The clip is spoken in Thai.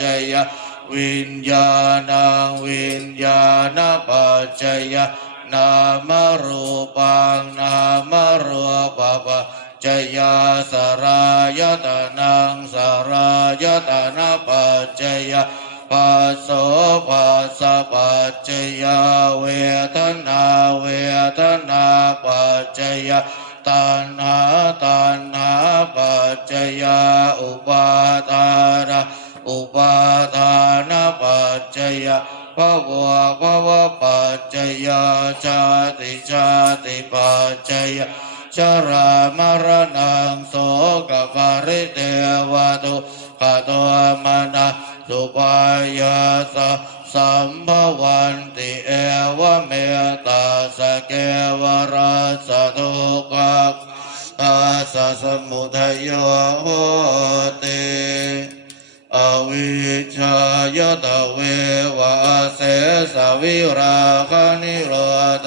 จยวิญญาณังวิญญาณปัจจยนามรูปังนามรูปปัจจยสรายตนังสรายตนะปัจจยปัสโสปัสสะปัจจยเวทนาเวทนาปัจจยตัณหาตัณหาปัจจยอุปาทานอุปาทานปัจจยภวะภวะปัจจยชาติชาติปัจจยชรามรณะโสกปริเทวตุขโตมนะสุปายาสะสัมภวันติเอวเมตตาสเกวราสตุกะอาสะสมุทัยโยโหติอวิชชายตเววะเสสวิราคนิโรธ